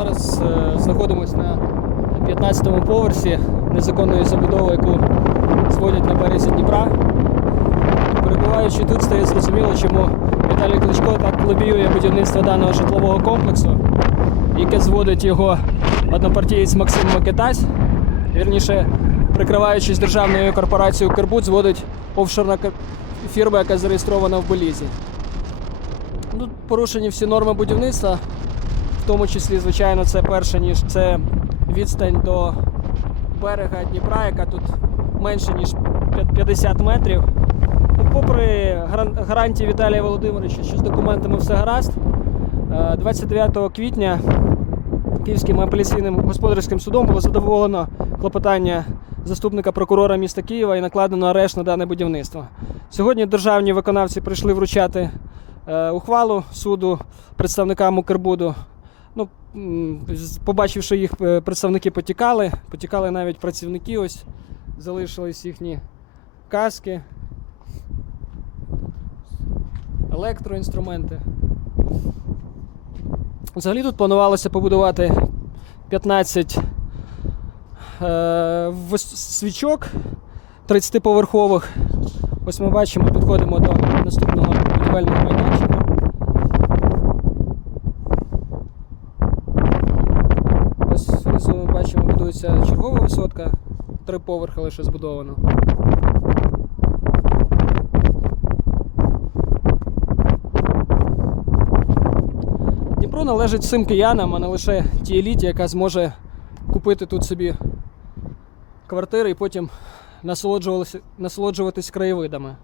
Зараз е, знаходимося на 15-му поверсі незаконної забудови, яку зводять на березі Дніпра. Перебуваючи тут, стає зрозуміло, чому Віталій Кличко так лобіює будівництво даного житлового комплексу, яке зводить його однопартієць Максим Макетась. Вірніше, прикриваючись державною корпорацією Кербут, зводить офшорна фірма, яка зареєстрована в Белізі. Тут порушені всі норми будівництва, в тому числі, звичайно, це перше, ніж це відстань до берега Дніпра, яка тут менше, ніж 50 метрів. Ну, Попри гарантії Віталія Володимировича, що з документами все гаразд, е, 29 квітня Київським апеляційним господарським судом було задоволено клопотання заступника прокурора міста Києва і накладено арешт на дане будівництво. Сьогодні державні виконавці прийшли вручати е, ухвалу суду представникам Укрбуду. М, з- побачивши їх, е, представники потікали, потікали навіть працівники, ось залишились їхні каски, електроінструменти. Взагалі тут планувалося побудувати 15 е, свічок 30-поверхових. Ось ми бачимо, підходимо до наступного будівельного майданчика. Ось ми бачимо, будується чергова висотка, три поверхи лише збудовано. Дніпро належить всім киянам, а не лише тій еліті, яка зможе купити тут собі квартири і потім насолоджуватись краєвидами.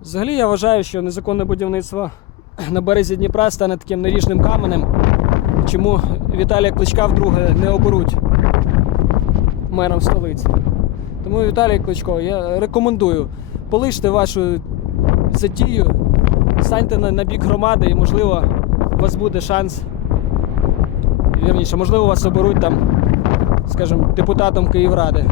Взагалі я вважаю, що незаконне будівництво на березі Дніпра стане таким наріжним каменем, чому Віталія Кличка вдруге не оберуть мером столиці. Тому Віталій Кличко, я рекомендую полиште вашу затію, станьте на, на бік громади і, можливо, у вас буде шанс. Вірніше, можливо, вас оберуть там, скажімо, депутатом Київради.